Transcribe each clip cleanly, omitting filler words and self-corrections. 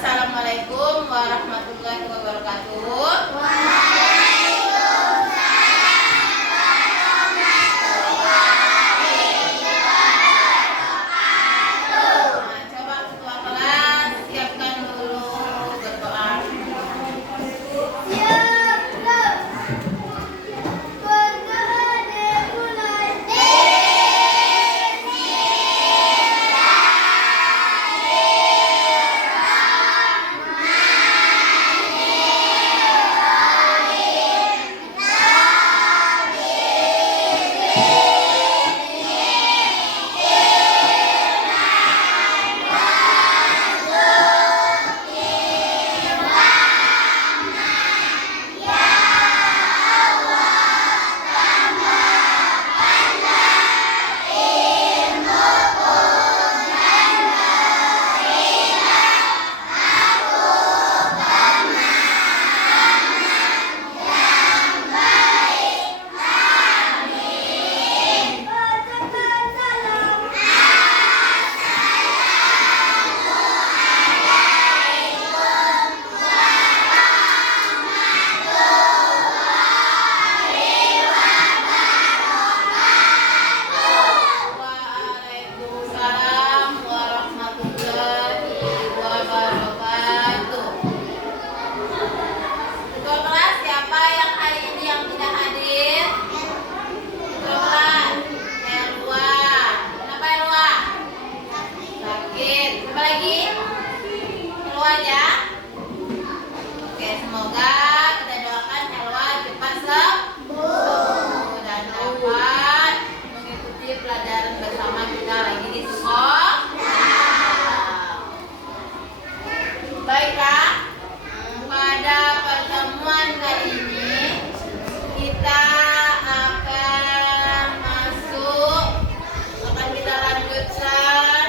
Assalamualaikum warahmatullahi wabarakatuh. Nah, coba ketua kelas siapkan dulu berdoa. Waalaikumsalam warahmatullahi wabarakatuh. Ketua kelas siapa yang hari ini yang tidak hadir? Ketua kelas Erwa. Kenapa Erwa? Sakit. Siapa lagi? Erwa aja. Oke, semoga kita doakan Erwa cepat sembuh dan dapat mengikuti pelajaran bersama kita lagi di sekolah. Baiklah, pada pertemuan kali ini kita akan kita lanjutkan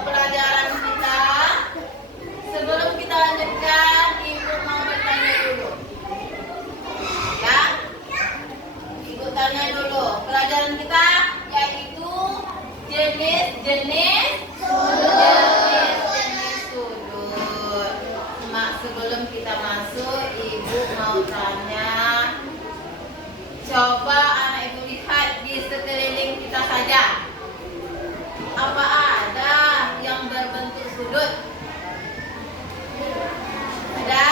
pelajaran kita. Sebelum kita lanjutkan, Ibu mau bertanya dulu. Ya? Ibu tanya dulu. Pelajaran kita yaitu jenis-jenis sudut. Sebelum kita masuk, Ibu mau tanya. Coba anak Ibu lihat di sekeliling kita saja. Apa ada yang berbentuk sudut? Ada?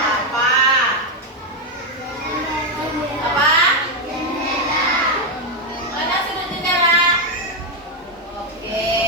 Apa? Apa? Mana sudut jendela? Oke.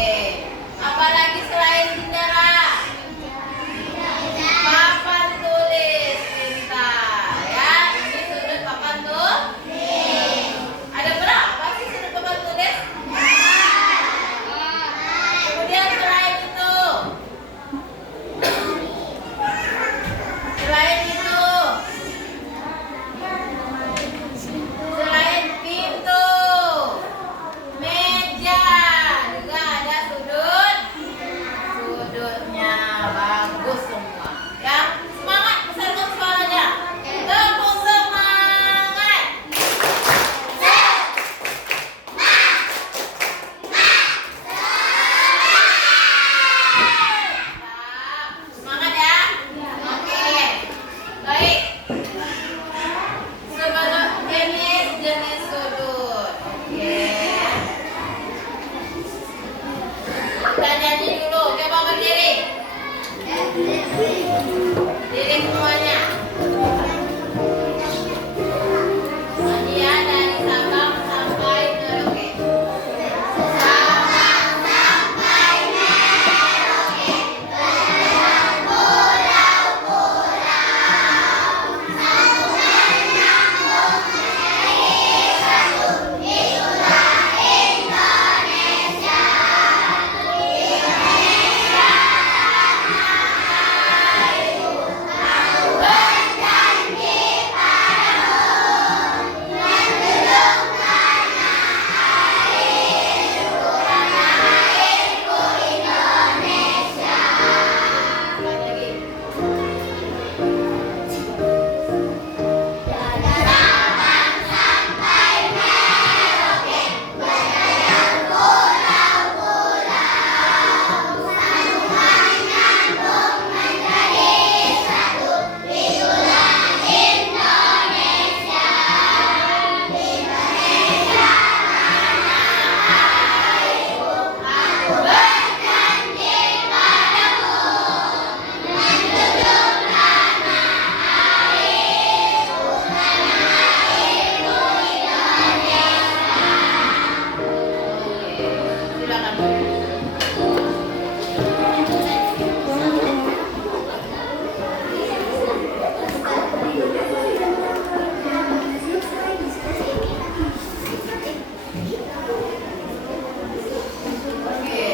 Oke.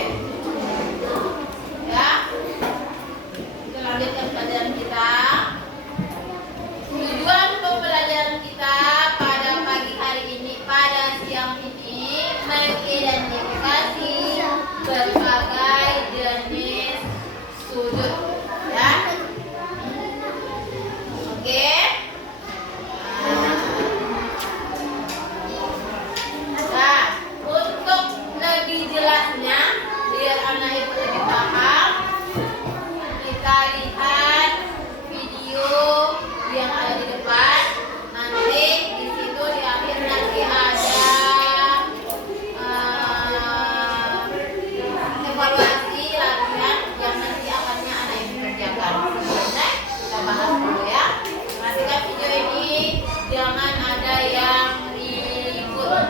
Ya. Kita lanjutkan pelajaran kita. Tujuan pembelajaran kita pada pagi hari ini, pada siang ini, mengidentifikasi berbagai jenis sudut. Ya. Oke. Nah, untuk lebih jelasnya, biar anak ibu lebih paham, kita lihat video yang ada di depan. Nanti di situ di akhir nanti ada evaluasi latihan yang nanti akannya anak ibu kerjakan. Sebelumnya kita bahas dulu ya. Perhatikan video ini, jangan ada yang ribut.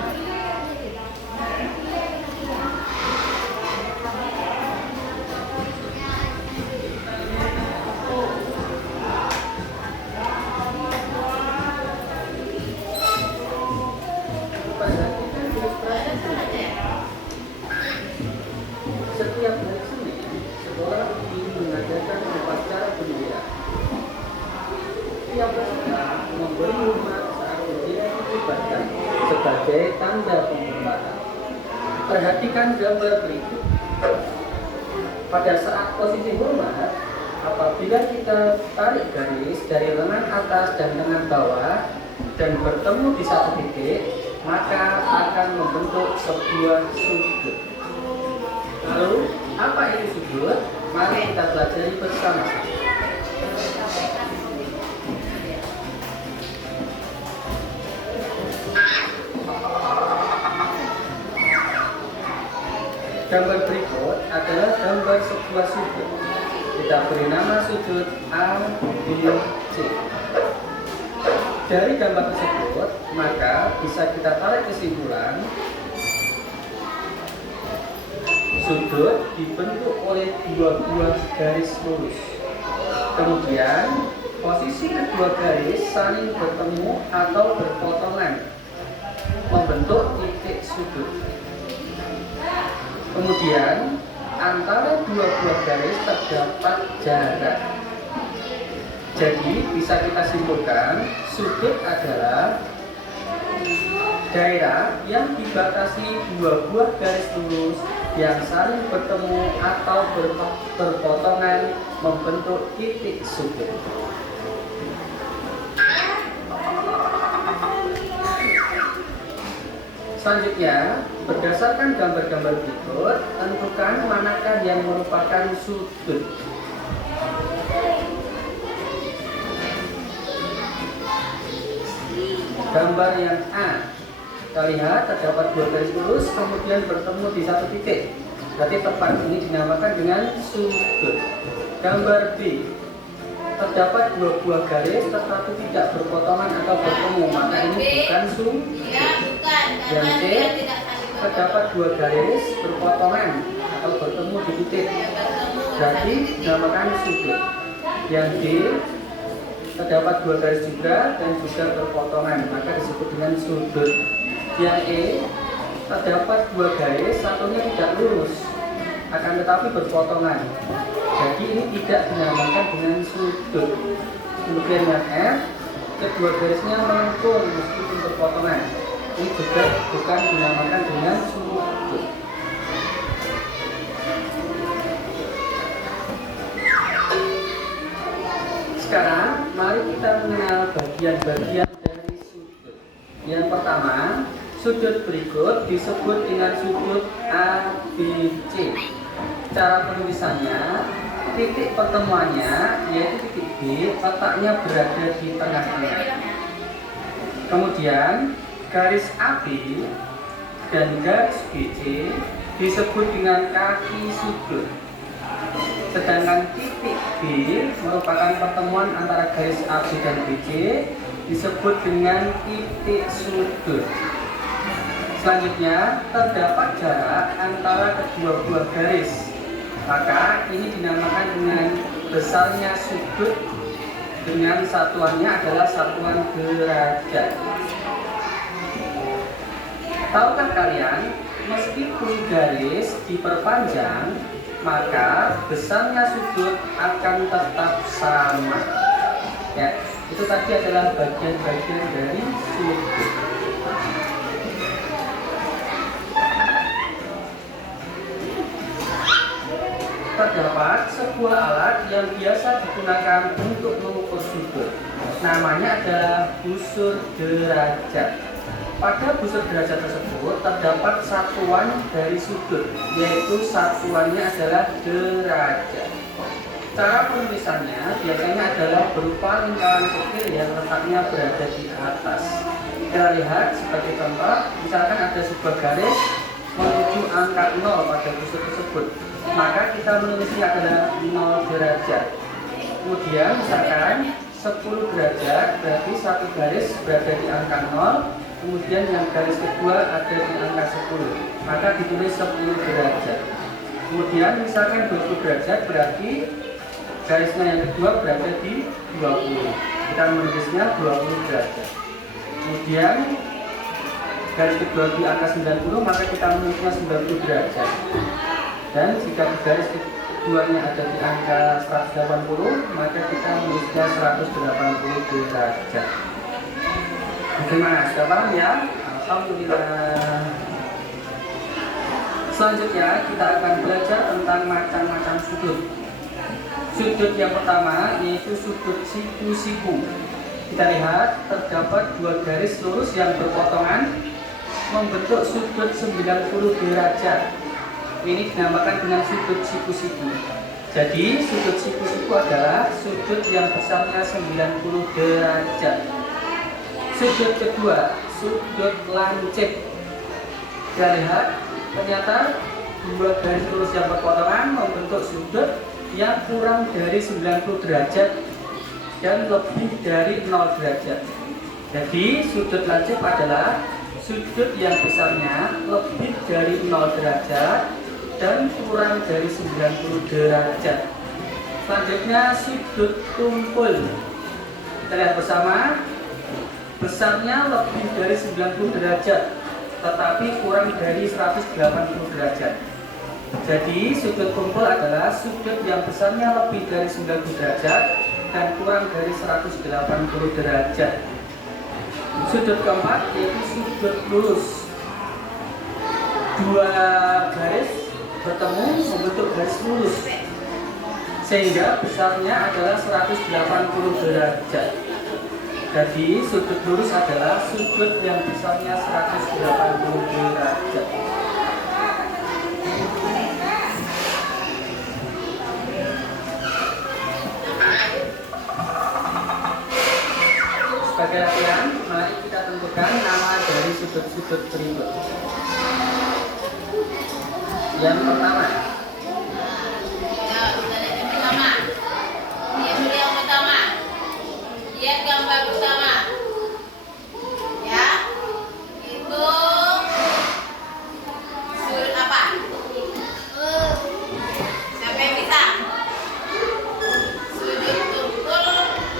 Setiap hari Senin, sekolah ini mengadakan upacara bendera. Tiap peserta memberi hormat saat bendera dikibarkan sebagai tanda penghormatan. Perhatikan gambar berikut. Pada saat posisi hormat, apabila kita tarik garis dari lengan atas dan lengan bawah dan bertemu di satu titik, maka akan membentuk sebuah sudut. Lalu, apa itu sudut? Mari kita pelajari bersama-sama. Gambar berikut adalah gambar sebuah sudut. Kita beri nama sudut A, B, C. Dari gambar tersebut, maka bisa kita tarik kesimpulan sudut dibentuk oleh dua buah garis lurus. Kemudian, posisi kedua garis saling bertemu atau berpotongan, membentuk titik sudut. Kemudian, antara dua buah garis terdapat jarak. Jadi, bisa kita simpulkan, sudut adalah daerah yang dibatasi dua buah garis lurus yang saling bertemu atau berpotongan membentuk titik sudut. Selanjutnya, berdasarkan gambar-gambar berikut, tentukan manakah yang merupakan sudut. Gambar yang A, kita lihat terdapat dua garis lurus kemudian bertemu di satu titik. Berarti tempat ini dinamakan dengan sudut. Gambar B, terdapat dua buah garis tetapi tidak berpotongan atau bertemu, maka ini bukan sudut. Yang C, terdapat dua garis berpotongan atau bertemu di titik, berarti dinamakan sudut. Yang D, terdapat dua garis juga dan juga berpotongan, maka disebut dengan sudut. Yang E, terdapat dua garis, satunya tidak lurus, akan tetapi berpotongan, jadi ini tidak dinamakan dengan sudut. Kemudian yang F, kedua garisnya melengkung meskipun berpotongan, ini juga bukan dinamakan dengan sudut. Sekarang mari kita mengenal bagian-bagian dari sudut. Yang pertama, sudut berikut disebut dengan sudut ABC. Cara penulisannya, titik pertemuannya yaitu titik B, letaknya berada di tengah-tengah. Kemudian garis AB dan garis BC disebut dengan kaki sudut. Sedangkan titik B merupakan pertemuan antara garis AB dan BC, disebut dengan titik sudut. Selanjutnya, terdapat jarak antara kedua buah garis, maka ini dinamakan dengan besarnya sudut, dengan satuannya adalah satuan derajat. Tahukah kalian meskipun garis diperpanjang, maka besarnya sudut akan tetap sama. Ya, itu tadi adalah bagian-bagian dari sudut. Terdapat sebuah alat yang biasa digunakan untuk mengukur sudut. Namanya adalah busur derajat. Pada busur derajat tersebut terdapat satuan dari sudut, yaitu satuannya adalah derajat. Cara penulisannya biasanya adalah berupa lingkaran kecil yang letaknya berada di atas. Kita lihat sebagai contoh, misalkan ada sebuah garis menuju angka 0 pada busur tersebut, maka kita menulisnya adalah 0 derajat. Kemudian misalkan 10 derajat, berarti satu garis berada di angka 0, kemudian yang garis kedua ada di angka 10, maka ditulis 10 derajat. Kemudian misalkan 20 derajat, berarti garisnya yang kedua berada di 20, kita menulisnya 20 derajat. Kemudian garis kedua di angka 90, maka kita menulisnya 90 derajat. Dan jika garis keduanya ada di angka 180, maka kita menulisnya 180 derajat. Bagaimana? Sudah paham ya? Alhamdulillah. Selanjutnya kita akan belajar tentang macam-macam sudut. Sudut yang pertama yaitu sudut siku-siku. Kita lihat terdapat dua garis lurus yang berpotongan membentuk sudut 90 derajat. Ini dinamakan dengan sudut siku-siku. Jadi sudut siku-siku adalah sudut yang besarnya 90 derajat. Sudut kedua, sudut lancip. Kita lihat ternyata dua garis lurus yang berpotongan membentuk sudut yang kurang dari 90 derajat dan lebih dari 0 derajat. Jadi sudut lancip adalah sudut yang besarnya lebih dari 0 derajat dan kurang dari 90 derajat. Selanjutnya sudut tumpul. Kita lihat bersama, besarnya lebih dari 90 derajat tetapi kurang dari 180 derajat. Jadi sudut tumpul adalah sudut yang besarnya lebih dari 90 derajat dan kurang dari 180 derajat. Sudut keempat yaitu sudut lurus. Dua garis bertemu membentuk garis lurus sehingga besarnya adalah 180 derajat. Jadi sudut lurus adalah sudut yang besarnya 180 derajat. Sebagai latihan, mari kita tentukan nama dari sudut-sudut berikut. Yang pertama, lihat gambar pertama, ya, itu sudut apa? Siapa yang bisa? Sudut tumpul,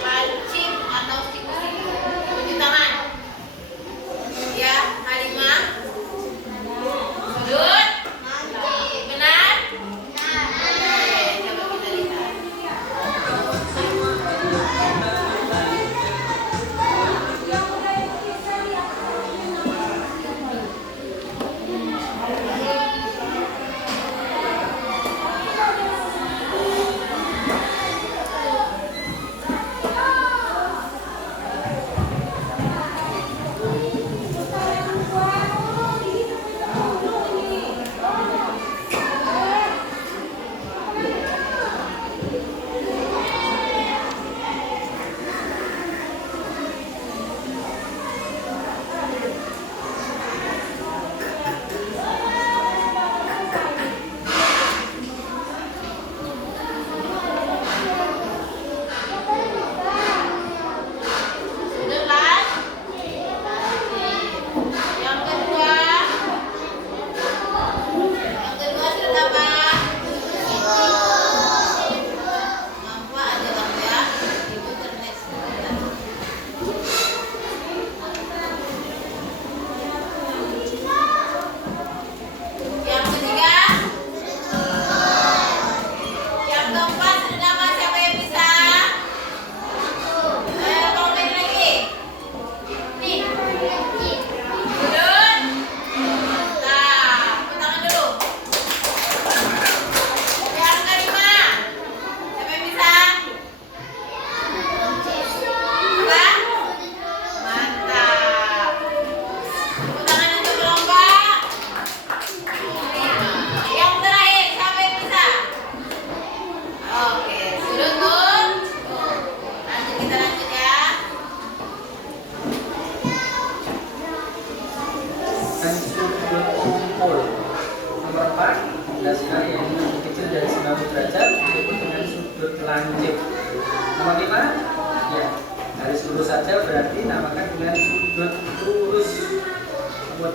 lancip, atau siku-siku? Tunjuk tangan. Ya, Halimah. Sudut. Benar.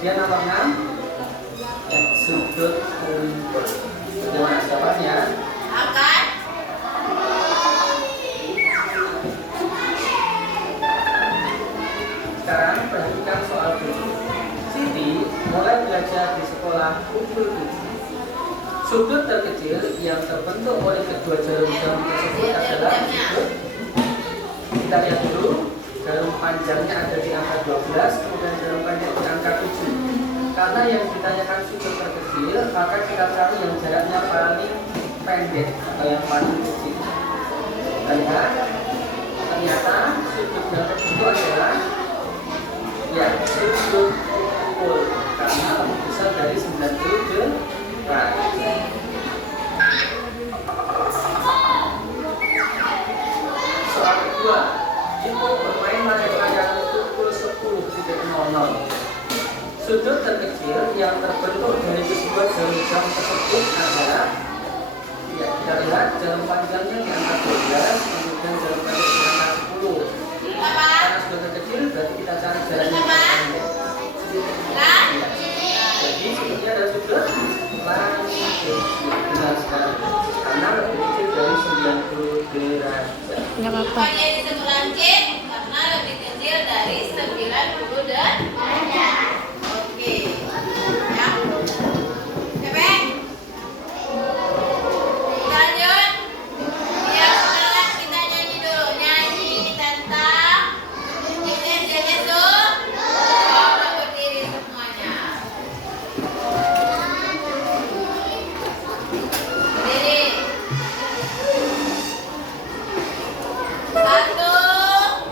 Kemudian nomor 6, ya, sudut kumpul. Bagaimana jawabannya? Akan Sekarang perhatikan soal berikut. Siti mulai belajar di sekolah pukul 7. Sudut terkecil yang terbentuk oleh kedua jarum jam tersebut adalah sudut. Kita lihat dulu, jarum panjangnya ada di angka 12, kemudian jarum pendek di angka 7. Karena yang ditanyakan sudut terkecil, maka kita cari yang jaraknya paling pendek atau yang paling kecil. Kita lihat, ternyata sudut yang terbentuk adalah ya sudut kumpul karena lebih besar dari 90 derajat. Soal kedua, Ibu bermain layang-layang pukul 10.00. Sudut terkecil yang terbentuk dari kedua jarum jam tersebut adalah ya kita lihat jarum panjangnya di angka 12, kemudian jarum pendek di angka 10. Karena sudut terkecil berarti kita cari jaraknya pendek. Jadi sudutnya adalah sudut paling kecil. Benar sekali. Karena lebih kecil dari 90 derajat. Nggak apa-apa. Bukannya disebut lancip karena lebih kecil dari 90 derajat. Oke. Ya. Bebek. Lanjut. Ya, sekarang kita nyanyi dulu. Nyanyi tentang jenis tuh. Oh, berdiri semuanya. Berdiri. 1,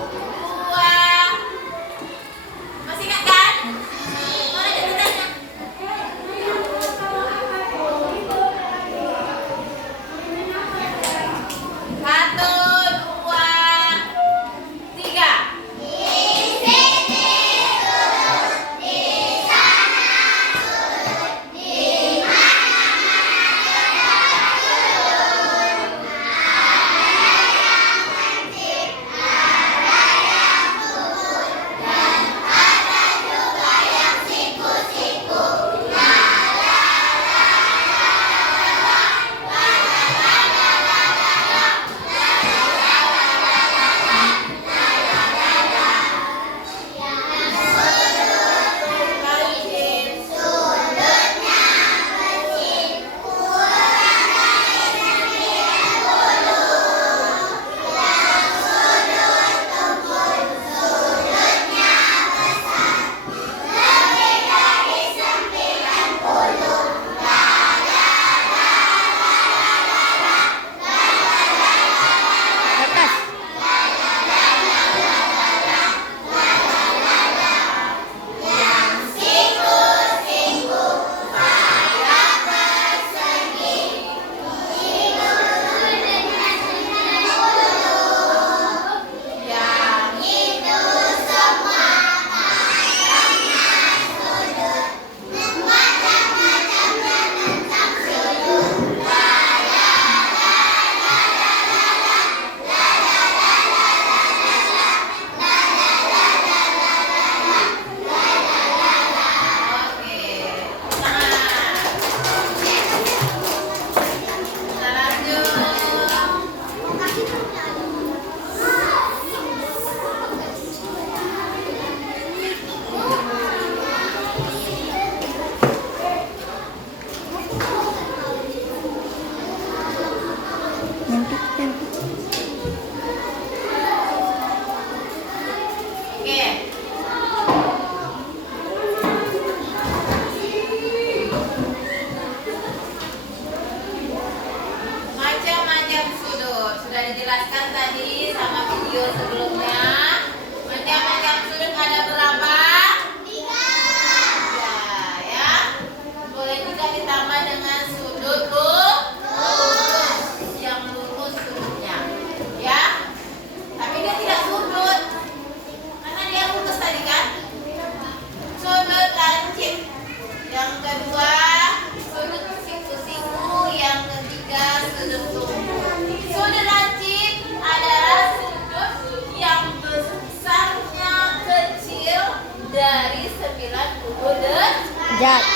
Kuadrat.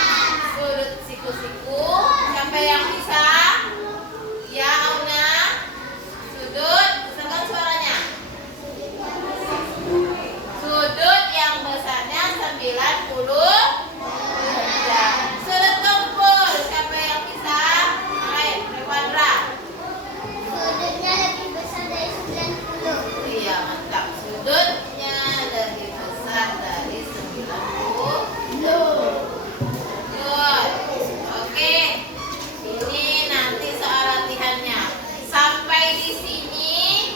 Sudut siku-siku. Siapa yang bisa? Ya, Auna. Sudut, besarkan suaranya. Sudut yang besarnya 90. Sudut tumpul. Siapa yang bisa? Ayo, kuadrat. Sudutnya lebih besar dari 90. Iya, mantap. Sudutnya lebih besar dari 90. Good. Oke. Ini nanti soal latihannya. Sampai di sini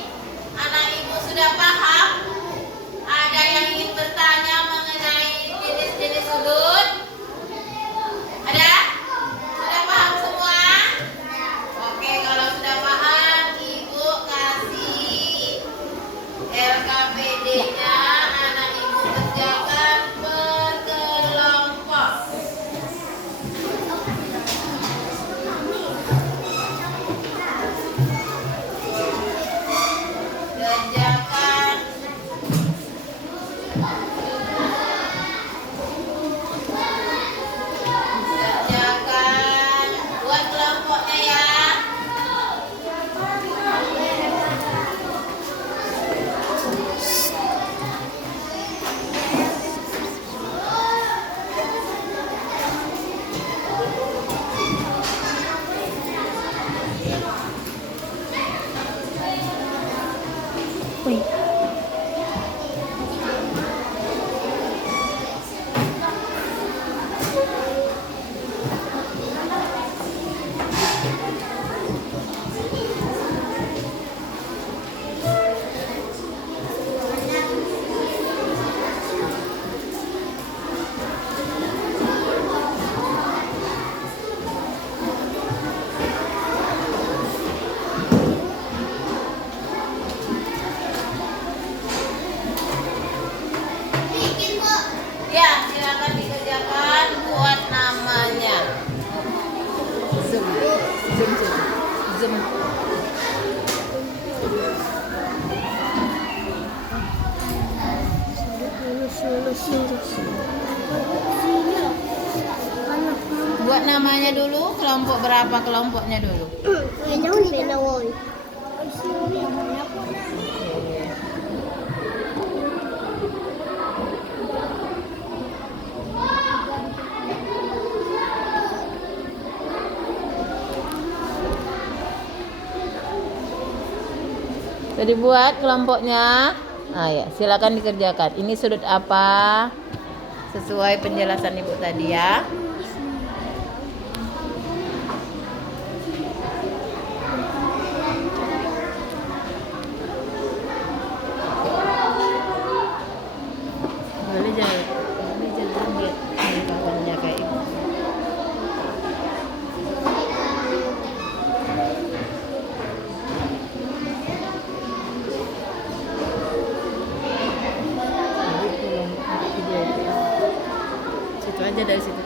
anak ibu sudah paham? Ada yang ingin bertanya mengenai jenis-jenis sudut? Ada? Sudah paham semua? Oke, kalau sudah paham, ibu kasih LKPD-nya. Anak ibu kerjakan per kelompok. Kerjakan. Kerjakan. Buat kelompoknya ya. Wih. Ya, silakan dikerjakan buat namanya. Zoom. Zoom. Zoom. Buat namanya dulu, kelompok berapa kelompoknya dulu? Sudah dibuat kelompoknya? Ah ya, silakan dikerjakan. Ini sudut apa? Sesuai penjelasan ibu tadi ya. Boleh jangan buat kawannya kayak ibu. Situ aja dari situ.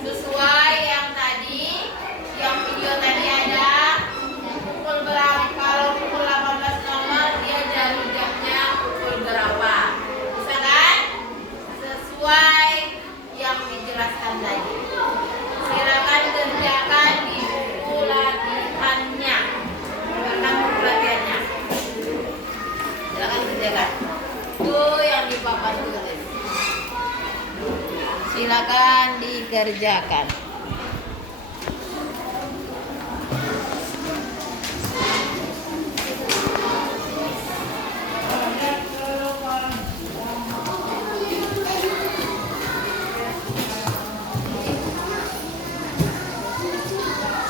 sesuai yang tadi, yang video tadi ada pukul berapa. Kalau pukul 18.00 dia jam jamnya pukul berapa, bisa kan? Sesuai yang dijelaskan tadi. Silakan kerjakan di buku latihannya, karena buku latihannya. Silakan kerjakan. Itu yang di papan tulis. Silakan dikerjakan.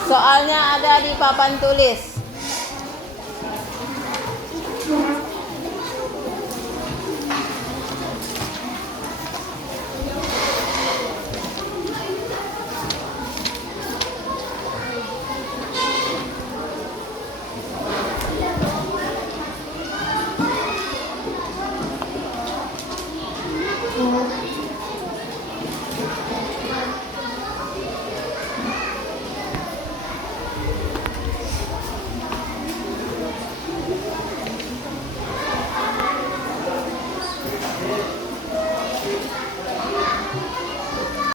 Soalnya ada di papan tulis.